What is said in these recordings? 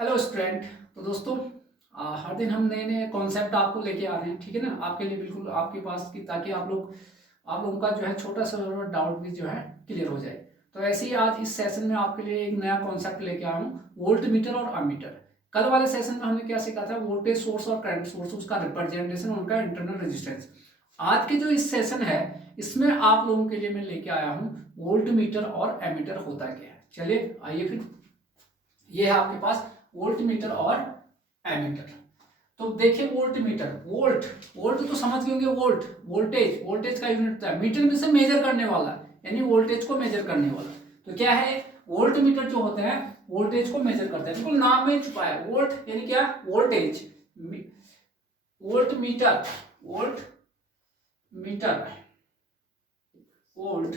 Hello student. तो दोस्तों हर दिन हम नए नए कॉन्सेप्ट आपको लेके आ रहे हैं, ठीक है ना, आपके लिए बिल्कुल आपके पास की, ताकि आप लोगों का जो है छोटा सा डाउट भी जो है क्लियर हो जाए। तो ऐसे ही आज इस सेशन में आपके लिए एक नया कॉन्सेप्ट लेके आया हूँ, वोल्ट मीटर और अमीटर। कल वाले सेशन में हमने क्या सीखा था, वोल्टेज सोर्स और करंट सोर्स, उसका रिप्रेजेंटेशन, उनका इंटरनल रेजिस्टेंस। आज के जो इस सेशन है इसमें आप लोगों के लिए मैं लेके आया हूँ वोल्ट मीटर और एमीटर होता क्या है। चलिए आइए फिर, ये है आपके पास वोल्ट मीटर और एमीटर। तो देखिए वोल्ट मीटर, वोल्ट वोल्ट तो समझ गए होंगे, वोल्ट वोल्टेज, वोल्टेज का यूनिट होता है। मीटर में से मेजर करने वाला, यानी वोल्टेज को मेजर करने वाला। तो क्या है, वोल्ट मीटर जो होते हैं वोल्टेज को मेजर करते हैं, बिल्कुल नाम में छुपा है। वोल्ट यानी क्या, voltage. Volt meter, volt meter, volt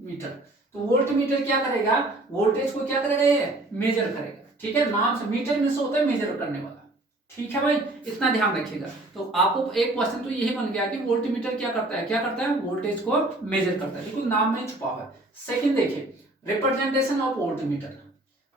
meter. तो वोल्ट मीटर क्या करेगा, वोल्टेज को क्या करेगा, ये मेजर करेगा। ठीक है, नाम से मीटर में से होता है मेजर करने वाला। ठीक है भाई, इतना ध्यान रखिएगा। तो आपको एक क्वेश्चन तो यही बन गया कि वोल्ट मीटर क्या करता है, क्या करता है, वोल्टेज को मेजर करता है, बिल्कुल नाम में छुपा हुआ है। सेकंड देखिए, रिप्रेजेंटेशन ऑफ वोल्ट मीटर।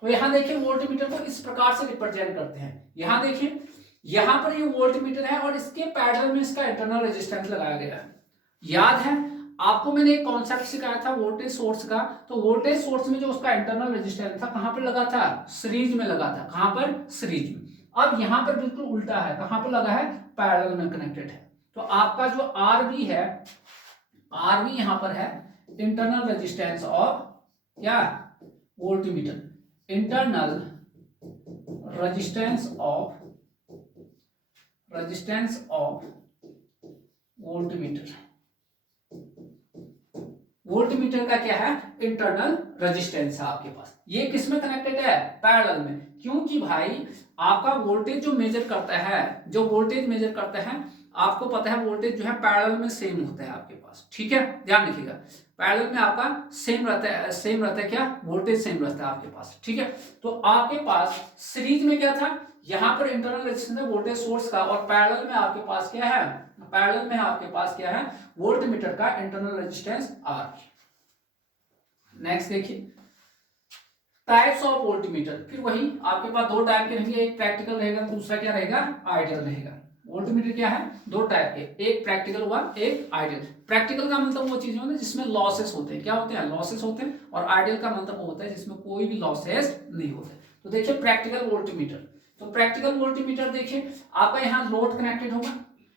तो यहां देखिए वोल्ट मीटर को इस प्रकार से रिप्रेजेंट करते हैं। यहां देखिए, यहां पर ये वोल्ट मीटर है और इसके पैरेलल में इसका इंटरनल रेजिस्टेंस लगाया गया है। याद है आपको मैंने एक कॉन्सेप्ट सिखाया था वोल्टेज सोर्स का। तो वोल्टेज सोर्स में जो उसका इंटरनल रेजिस्टेंस था कहां पर लगा था, सीरीज में लगा था। कहां पर, सीरीज में। अब यहां पर बिल्कुल उल्टा है, कहां पर लगा है, पैरेलल में कनेक्टेड है। तो आपका जो आरबी है, आरबी यहां पर है इंटरनल रेजिस्टेंस ऑफ क्या, voltmeter. Internal resistance of voltmeter. Voltmeter का क्या है, इंटरनल रेजिस्टेंस है आपके पास। ये किस में कनेक्टेड है, पैरेलल में। क्योंकि भाई आपका वोल्टेज जो मेजर करता है, जो वोल्टेज मेजर करता है, आपको पता है वोल्टेज जो है पैरेलल में सेम होता है आपके पास। ठीक है, ध्यान रखिएगा, पैरेलल में आपका सेम रहता है, सेम रहता है क्या, वोल्टेज सेम रहता है आपके पास। ठीक है, तो आपके पास सीरीज में क्या था, यहां पर इंटरनल रेजिस्टेंस है वोल्टेज सोर्स का, और पैरेलल में आपके पास क्या है, पैरेलल में आपके पास क्या है, वोल्टमीटर का इंटरनल रेजिस्टेंस आर। नेक्स्ट देखिए, टाइप्स ऑफ वोल्टमीटर। फिर वही आपके पास दो टाइप के रहेंगे, एक प्रैक्टिकल रहेगा, दूसरा क्या रहेगा, आइडियल रहेगा। वोल्टमीटर क्या है, दो टाइप के, एक प्रैक्टिकल हुआ, एक आइडियल। प्रैक्टिकल का मतलब वो चीज होता है जिसमें लॉसेस होते हैं, क्या होते हैं, लॉसेस होते हैं। और आइडियल का मतलब वो होता है जिसमें कोई भी लॉसेस नहीं होते। तो देखिए प्रैक्टिकल वोल्टमीटर। तो प्रैक्टिकल वोल्टमीटर देखिए, आपका यहाँ लोड कनेक्टेड होगा,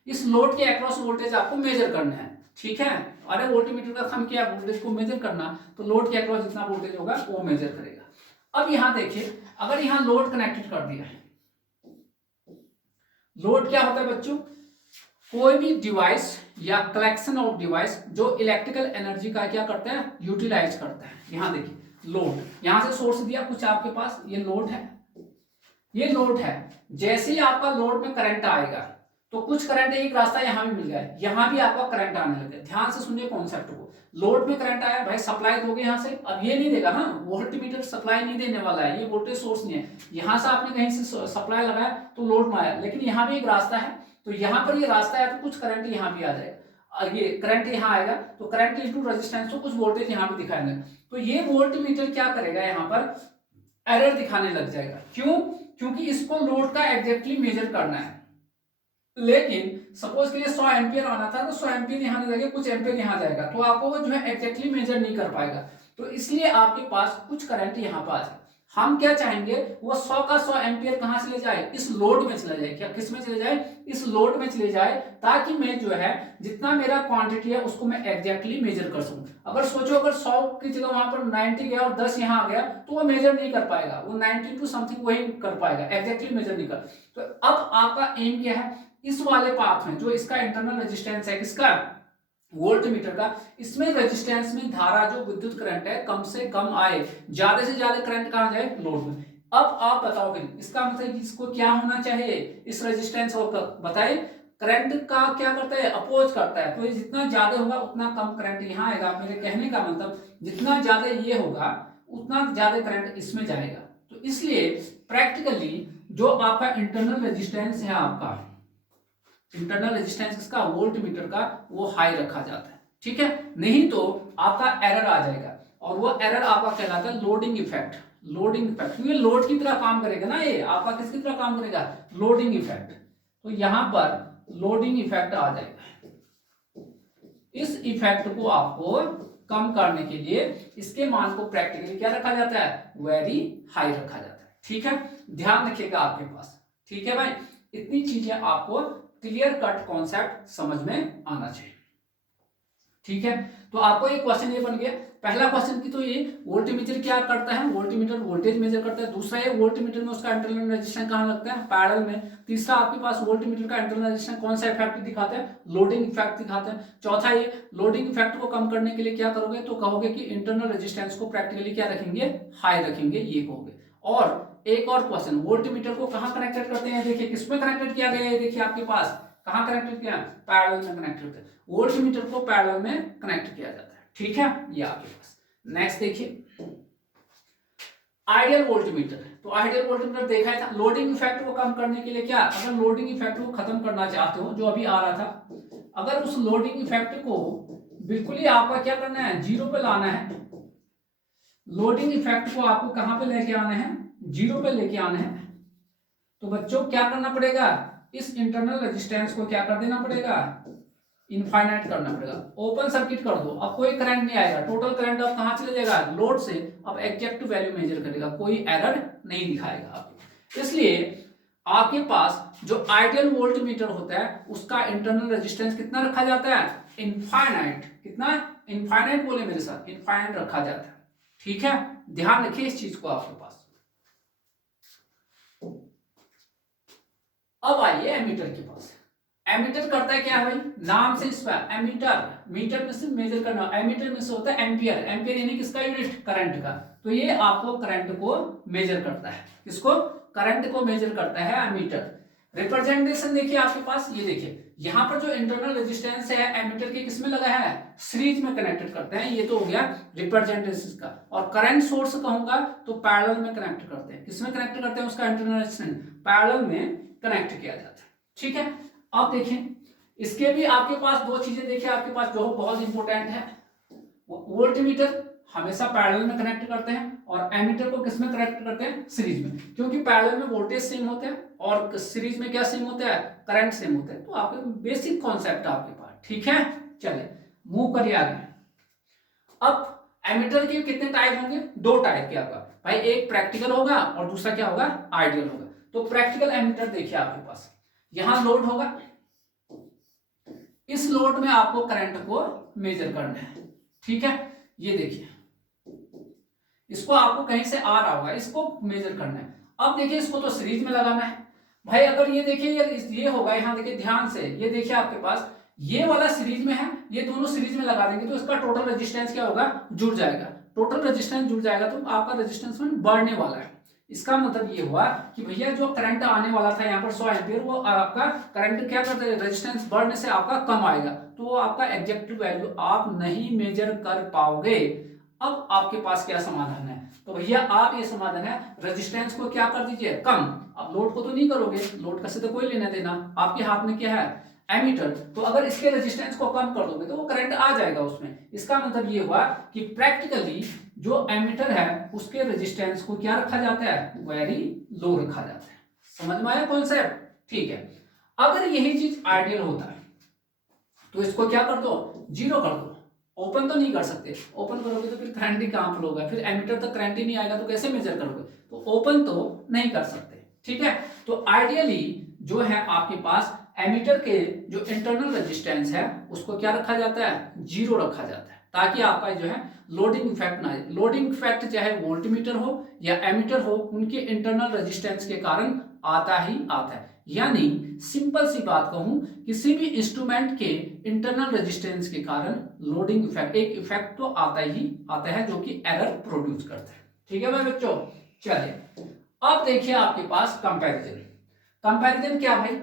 इस लोड के अक्रॉस वोल्टेज आपको मेजर करना है। ठीक है, अरे वोल्टमीटर का काम क्या है, वोल्टेज को मेजर करना, तो लोड के अक्रॉस जितना वोल्टेज होगा वो मेजर करेगा। अब यहां देखिए, अगर यहां लोड कनेक्टेड कर दिया है, लोड क्या होता है बच्चों, कोई भी डिवाइस या कलेक्शन ऑफ डिवाइस जो इलेक्ट्रिकल एनर्जी का क्या करता है, यूटिलाइज करता है। यहां देखिए लोड, यहां से सोर्स दिया कुछ आपके पास, ये लोड है, ये लोड है। जैसे ही आपका लोड में करंट आएगा तो कुछ करंट, एक रास्ता यहां भी मिल गया, यहां भी आपका करंट आने लगे। ध्यान से सुनिए कॉन्सेप्ट को। लोड में करंट आया भाई, सप्लाई दोगे यहां से, अब ये नहीं देगा, हाँ वोल्टमीटर सप्लाई नहीं देने वाला है, ये वोल्टेज सोर्स नहीं है। यहां से आपने कहीं से सप्लाई लगाया तो लोड में आया, लेकिन यहां भी एक रास्ता है, तो यहां पर ये रास्ता है तो कुछ करंट यहां भी आ जाएगा, ये करंट यहां आएगा तो करंट इनटू रेजिस्टेंस, तो कुछ वोल्टेज यहां भी दिखाएंगे। तो ये वोल्टमीटर क्या करेगा, यहां पर एरर दिखाने लग जाएगा। क्यों, क्योंकि इसको लोड का एग्जैक्टली मेजर करना है। लेकिन सपोज के लिए 100 एम्पियर आना था, तो 100 एम्पियर यहां जाएगा, कुछ एम्पियर यहां जाएगा, तो आपको वो जो है एग्जैक्टली मेजर नहीं कर पाएगा। तो इसलिए आपके पास कुछ करंट यहां पर आ जाए। हम क्या चाहेंगे, वो 100 का 100 एम्पियर कहां चले जाए, इस लोड में चले जाए। क्या, किस में चले जाए, इस लोड में चले जाए, ताकि मैं जो है जितना मेरा क्वांटिटी है उसको मैं एग्जैक्टली मेजर कर सकूं। अगर सोचो, अगर 100 की जगह वहां पर 90 गया और 10 यहां आ गया, तो वो मेजर नहीं कर पाएगा, वो 90 टू समथिंग वही कर पाएगा, एग्जैक्टली मेजर नहीं कर। तो अब आपका एम क्या है, इस वाले पाथ में जो इसका इंटरनल रेजिस्टेंस है, किसका, वोल्टमीटर का, इसमें रेजिस्टेंस में धारा, जो विद्युत करंट है, कम से कम आए, ज्यादा से ज्यादा करंट कहां जाए, लोड में। अब आप बताओ फिर इसका मतलब इसको क्या होना चाहिए, इस रेजिस्टेंस और बताइए, करंट का क्या करता है, अपोज करता है। तो ये जितना ज्यादा होगा उतना कम करंट यहां आएगा। मेरे कहने का मतलब जितना ज्यादा ये होगा उतना ज्यादा करंट इसमें जाएगा। तो इसलिए प्रैक्टिकली जो आपका इंटरनल रेजिस्टेंस है, आपका इंटरनल रेजिस्टेंस इसका वोल्टमीटर का, वो हाई रखा जाता है। ठीक है, नहीं तो आपका एरर आ जाएगा। और वो एरर आपका कहलाता है लोडिंग इफेक्ट। लोडिंग इफेक्ट, क्योंकि लोड की तरह काम करेगा ना, ये आपका किसकी तरह काम करेगा, लोडिंग इफेक्ट। तो यहां पर लोडिंग इफेक्ट आ जाएगा। इस इफेक्ट को आपको कम करने के लिए इसके मान को प्रैक्टिकली क्या रखा जाता है, वेरी हाई रखा जाता है। ठीक है, ध्यान रखिएगा आपके पास। ठीक है भाई, इतनी चीजें आपको क्लियर कट कॉन्सेप्ट समझ में आना चाहिए। ठीक है, तो आपको एक क्वेश्चन ये बन गया, पहला क्वेश्चन की तो ये वोल्टमीटर क्या करता है, वोल्टमीटर वोल्टेज मेजर करता है। दूसरा ये वोल्टमीटर में उसका इंटरनल रेजिस्टेंस कहाँ लगता है, पैरेलल में। तीसरा आपके पास वोल्टमीटर का इंटरनल रेजिस्टेंस कौन सा इफेक्ट दिखाता है, लोडिंग इफेक्ट दिखाता है। चौथा ये लोडिंग इफेक्ट को कम करने के लिए क्या करोगे, तो कहोगे कि इंटरनल रेजिस्टेंस को प्रैक्टिकली क्या रखेंगे, हाई रखेंगे, ये कहोगे। और एक और क्वेश्चन, वोल्टमीटर को कहाँ कनेक्टेड करते हैं, देखिए किसमें कनेक्टेड किया गया है, देखिए आपके पास कहाँ कनेक्टेड किया, पैरेलल में कनेक्ट करते हैं। वोल्टमीटर को पैरेलल में कनेक्ट किया जाता है। ठीक है, ये आपके पास। नेक्स्ट देखिए आइडियल वोल्टमीटर। तो आइडियल वोल्टमीटर देखा था, लोडिंग इफेक्ट को कम करने के लिए क्या, अगर लोडिंग इफेक्ट को खत्म करना चाहते हो, जो अभी आ रहा था, अगर उस लोडिंग इफेक्ट को बिल्कुल ही आपका क्या करना है, जीरो पे लाना है। लोडिंग इफेक्ट को आपको कहां पे लेके आना है, जीरो पे लेके आना है। तो बच्चों क्या करना पड़ेगा, इस इंटरनल रेजिस्टेंस को क्या कर देना पड़ेगा, इनफाइनाइट करना पड़ेगा, ओपन सर्किट कर दो। अब कोई करंट नहीं आएगा, टोटल करंट अब कहां चले जाएगा, लोड से। अब एग्जैक्ट वैल्यू मेजर करेगा, कोई एरर नहीं दिखाएगा आपको। इसलिए आपके पास जो आइडियल वोल्टमीटर होता है उसका इंटरनल रेजिस्टेंस कितना रखा जाता है, इनफाइनाइट। कितना, इनफाइनाइट बोले मेरे साथ, इनफाइनाइट रखा जाता है। ठीक है, ध्यान रखिए इस चीज को आपके पास। अब आइए एमीटर के पास। एमीटर करता है क्या है भाई, नाम से इसका एमीटर, मीटर में से मेजर करना, एमीटर में से होता है एम्पियर। एम्पियर यानी किसका यूनिट, करंट का। तो ये आपको करंट को मेजर करता है, किसको, करंट को मेजर करता है एमीटर। रिप्रेजेंटेशन देखिए आपके पास, ये देखिए यहाँ पर जो इंटरनल रेजिस्टेंस है एमीटर के किसमें लगा है, सीरीज में कनेक्टेड करते हैं। ये तो हो गया रिप्रेजेंटेशन का। और करंट सोर्स कहूंगा तो पैरेलल में कनेक्ट करते हैं। किसमें कनेक्ट करते हैं, उसका इंटरनल रेजिस्टेंस पैरेलल में कनेक्ट किया जाता है। ठीक है, अब देखें इसके भी आपके पास दो चीजें देखिए आपके पास जो बहुत इंपॉर्टेंट है। वोल्टमीटर हमेशा पैरेलल में कनेक्ट करते हैं और एमीटर को किसमें कनेक्ट करते हैं, सीरीज में। क्योंकि पैरेलल में वोल्टेज सेम होते हैं और सीरीज में क्या सेम होता है, करंट सेम होता है। तो आपके बेसिक कॉन्सेप्ट आपके पास। ठीक है, चले मूव करिए आगे। अब एमीटर के कितने टाइप होंगे, दो टाइप के आपका भाई, एक प्रैक्टिकल होगा और दूसरा क्या होगा, आइडियल होगा। तो प्रैक्टिकल एमीटर देखिए आपके पास, यहां लोड होगा, इस लोड में आपको करंट को मेजर करना है। ठीक है, ये देखिए इसको आपको कहीं से आ रहा होगा, इसको मेजर करना है। अब देखिए इसको तो सीरीज में लगाना है भाई। अगर ये देखिए ये होगा, यहां देखिए ध्यान से, ये देखिए आपके पास ये वाला सीरीज में है, ये दोनों सीरीज में लगा देंगे तो इसका टोटल रेजिस्टेंस क्या होगा, जुड़ जाएगा। टोटल रेजिस्टेंस जुड़ जाएगा तो आपका रेजिस्टेंस में बढ़ने वाला है। इसका मतलब ये हुआ कि भैया जो करंट आने वाला था यहाँ पर 100 एम्पियर, वो आपका करंट क्या करता है, रेजिस्टेंस बढ़ने से आपका कम आएगा। तो वो आपका एग्जैक्ट वैल्यू आप नहीं मेजर कर पाओगे। अब आपके पास क्या समाधान है, तो भैया आप ये समाधान है, रेजिस्टेंस को क्या कर दीजिए, कम। अब लोड को तो नहीं करोगे, लोड का से तो कोई लेना देना, आपके हाथ में क्या है, एमीटर। तो अगर इसके रेजिस्टेंस को कम कर दोगे तो वो करंट आ जाएगा उसमें। इसका मतलब ये हुआ कि प्रैक्टिकली जो एमीटर है उसके रेजिस्टेंस को क्या रखा जाता है, वेरी लो रखा जाता है। समझ में आया कॉन्सेप्ट, ठीक है। अगर यही चीज आइडियल होता है तो इसको क्या कर दो, जीरो कर दो। ओपन तो नहीं कर सकते, ओपन करोगे तो फिर करंट ही कहां फ्लो होगा, फिर एमीटर तक करंट ही नहीं आएगा तो कैसे मेजर करोगे, तो ओपन तो नहीं कर सकते। ठीक है, तो आइडियली जो है आपके पास एमीटर के जो इंटरनल रेजिस्टेंस है उसको क्या रखा जाता है, जीरो रखा जाता है, ताकि आपका जो है लोडिंग इफेक्ट ना आए। लोडिंग इफेक्ट चाहे वोल्टमीटर हो या एमीटर हो, उनके इंटरनल रेजिस्टेंस के कारण आता ही आता है। यानी सिंपल सी बात कहूं, किसी भी इंस्ट्रूमेंट के इंटरनल रेजिस्टेंस के कारण लोडिंग इफेक्ट, एक इफेक्ट तो आता ही आता है जो कि एरर प्रोड्यूस करता है। ठीक है भाई बच्चों, चलिए अब देखिए आपके पास कंपैरिजन। कंपैरिजन क्या भाई,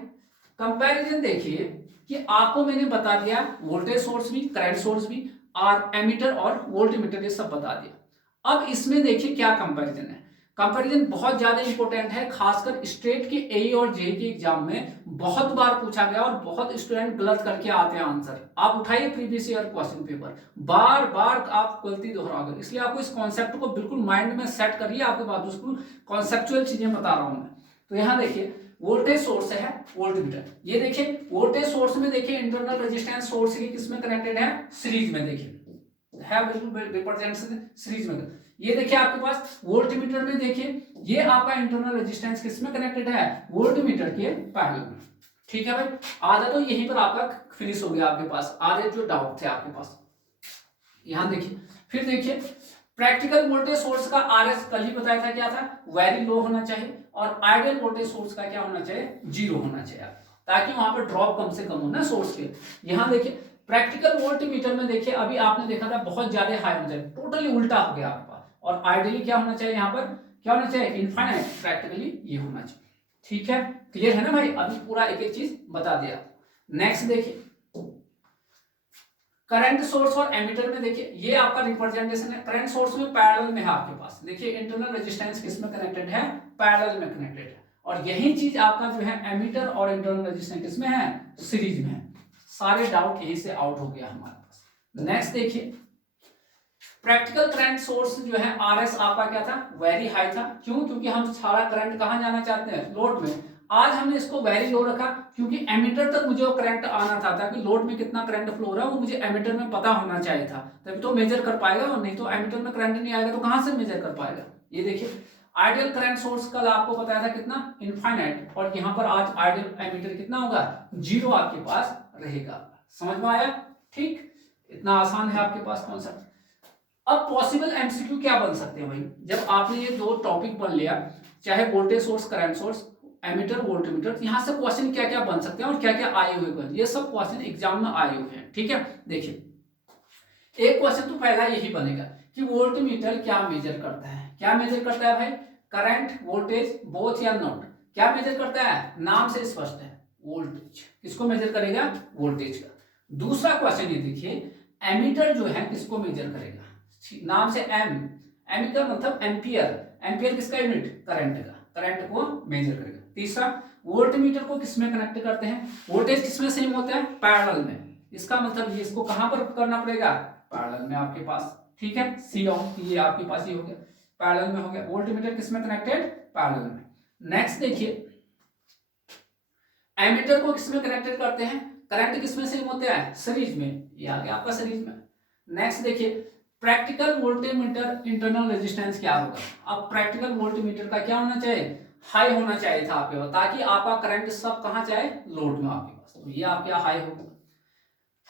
कंपैरिजन देखिए कि आपको मैंने बता दिया वोल्टेज सोर्स भी, करंट सोर्स भी, और एमीटर और वोल्टमीटर ये सब बता दिया। अब इसमें देखिए क्या कंपैरिजन है। कंपैरिजन बहुत ज्यादा इंपॉर्टेंट है, खासकर स्टेट के ए और जे के एग्जाम में बहुत बार पूछा गया और बहुत स्टूडेंट गलत करके आते हैं आंसर। आप उठाइए प्रीवियस ईयर क्वेश्चन पेपर, बार बार आप गलती दोहराओगे, इसलिए आपको इस कॉन्सेप्ट को बिल्कुल माइंड में सेट करिए। आपके बाद बिल्कुल कॉन्सेप्चुअल चीजें बता रहा हूं मैं। तो यहाँ देखिए वोल्टेज सोर्स है वोल्टमीटर, ये देखिए वोल्टेज सोर्स में देखिए इंटरनल रेजिस्टेंस सोर्स की किसमें कनेक्टेड है, सीरीज में, देखिए है बिल्कुल रिप्रेजेंट सीरीज में। ये देखिए आपके पास वोल्टमीटर में देखिए ये आपका इंटरनल रेजिस्टेंस किसमें कनेक्टेड है, वोल्टमीटर के पैरेलल में। ठीक है भाई, आधा तो यहीं पर आपका फिनिश हो गया, आपके पास आधे जो डाउट थे आपके पास। यहां देखिए फिर देखिए प्रैक्टिकल वोल्टेज सोर्स का आरएस कल ही बताया था क्या था, वेरी लो होना चाहिए, और आइडियल वोल्टेज सोर्स का क्या होना चाहिए, 0 होना चाहिए, ताकि वहां पर ड्रॉप कम से कम हो ना सोर्स के। यहां देखिए प्रैक्टिकल वोल्टमीटर में देखिए अभी आपने देखा था बहुत ज्यादा हाई हो जाए, टोटली उल्टा हो गया आपका, और आइडियली क्या होना चाहिए, यहाँ पर क्या होना चाहिए, इनफाइनाइट, प्रैक्टिकली ये होना चाहिए। ठीक है, क्लियर है ना भाई, अभी पूरा एक एक चीज बता दिया। नेक्स्ट देखिए करंट सोर्स और एमीटर में देखिए ये आपका रिप्रेजेंटेशन है, करंट सोर्स में पैरेलल में है आपके पास, देखिए इंटरनल रेजिस्टेंस किसमें कनेक्टेड है, पैरेलल में कनेक्टेड है, और यही चीज आपका जो है एमीटर और इंटरनल रेजिस्टेंस किसमें है, सीरीज में है। सारे डाउट यही से आउट हो गया हमारे पास। नेक्स्ट देखिए प्रैक्टिकल करंट सोर्स जो है आरएस आपका क्या था, वेरी हाई था, क्यों, क्योंकि हम सारा करंट कहां जाना चाहते हैं, लोड में। आज हमने इसको वेरी लो रखा क्योंकि एमीटर तक मुझे वो करंट आना था, ताकि लोड में कितना करंट फ्लो हो रहा है वो मुझे एमीटर में पता होना चाहिए था, तभी तो मेजर कर पाएगा, और नहीं तो एमीटर में करंट नहीं आएगा तो कहां से मेजर कर पाएगा। ये देखिए आइडियल करंट सोर्स कल आपको बताया था कितना, इनफाइनाइट, और यहाँ पर आज आइडियल एमीटर कितना होगा, 0 आपके पास रहेगा। समझ में आया, ठीक, इतना आसान है आपके पास कॉन्सेप्ट। अब पॉसिबल एमसीक्यू क्या बन सकते हैं भाई, जब आपने ये दो टॉपिक पढ़ लिया, चाहे voltage source, current source, ammeter, voltmeter, यहां से क्वेश्चन क्या क्या बन सकते हैं और क्या क्या आए हुए, ये सब क्वेश्चन एग्जाम में आए हुए हैं। ठीक है, देखिए एक क्वेश्चन तो पहला यही बनेगा कि वोल्टमीटर क्या मेजर करता है, क्या मेजर करता है भाई, करंट, वोल्टेज, बोथ या नॉट, क्या मेजर करता है, नाम से स्पष्ट है, वोल्टेज, किसको मेजर करेगा, वोल्टेज का। दूसरा क्वेश्चन ये देखिए एमीटर जो है किसको मेजर करेगा, नाम से एम का मतलब एम्पियर, एम्पियर किसका यूनिट, करंट का, करंट को मेजर करेगा। तीसरा वोल्टमीटर को किसमें कनेक्ट करते हैं, वोल्टेज किसमें सेम होता है, पैरेलल में, इसका मतलब ये इसको कहां पर करना पड़ेगा, पैरेलल में आपके पास। ठीक है, सी ऑफ ये आपके पास ये हो गया, पैरेलल में हो गया, वोल्टमीटर किसमें कनेक्टेड, पैरेलल में। नेक्स्ट देखिए एमीटर को किसमें कनेक्टेड करते हैं, करंट किसमें सेम होता है, सीरीज में, ये आ गया आपका सीरीज में। नेक्स्ट देखिए प्रैक्टिकल वोल्टमीटर इंटरनल रेजिस्टेंस क्या होगा, अब प्रैक्टिकल वोल्टमीटर का क्या होना चाहिए, हाई होना चाहिए था आपके पास, ताकि आपका करंट सब कहां जाए, लोड में आपके पास, तो ये आपके हाई होगा।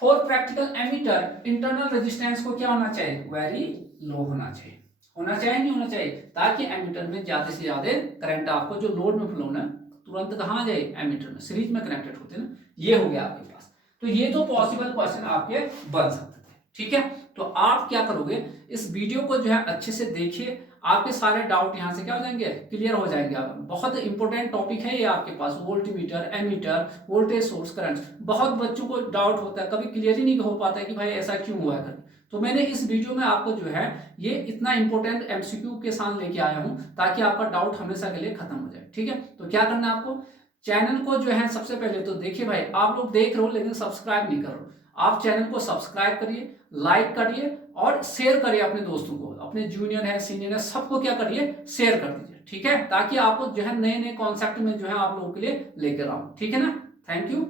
For practical ammeter internal resistance को क्या होना चाहिए, वेरी लो होना चाहिए, होना चाहिए नहीं होना चाहिए, ताकि एमीटर में ज्यादा से ज्यादा करंट आपको जो लोड में फ्लो होना तुरंत कहां जाए, एमीटर में, सीरीज में कनेक्टेड होते हैं ना। ये हो गया आपके पास, तो ये तो पॉसिबल क्वेश्चन आपके बन सकते थे। ठीक है, तो आप क्या करोगे, इस वीडियो को जो है अच्छे से देखिए, आपके सारे डाउट यहां से क्या हो जाएंगे, क्लियर हो जाएंगे। बहुत इंपॉर्टेंट टॉपिक है ये आपके पास, voltmeter, ammeter, voltage source, current. बहुत बच्चों को डाउट होता है, कभी क्लियर ही नहीं हो पाता है कि भाई ऐसा क्यों हुआ है। तो मैंने इस वीडियो में आपको जो है ये इतना इंपॉर्टेंट एमसीक्यू के साथ लेके आया हूं, ताकि आपका डाउट हमेशा के लिए खत्म हो जाए। ठीक है, तो क्या करना है आपको, चैनल को जो है सबसे पहले तो देखिए भाई, आप लोग देख रहे हो लेकिन सब्सक्राइब नहीं कर रहे हो, आप चैनल को सब्सक्राइब करिए, लाइक करिए और शेयर करिए अपने दोस्तों को, अपने जूनियर है, सीनियर है, सबको क्या करिए, शेयर कर दीजिए। ठीक है, ताकि आपको जो है नए नए कॉन्सेप्ट में जो है आप लोगों के लिए लेकर आऊं। ठीक है ना, थैंक यू।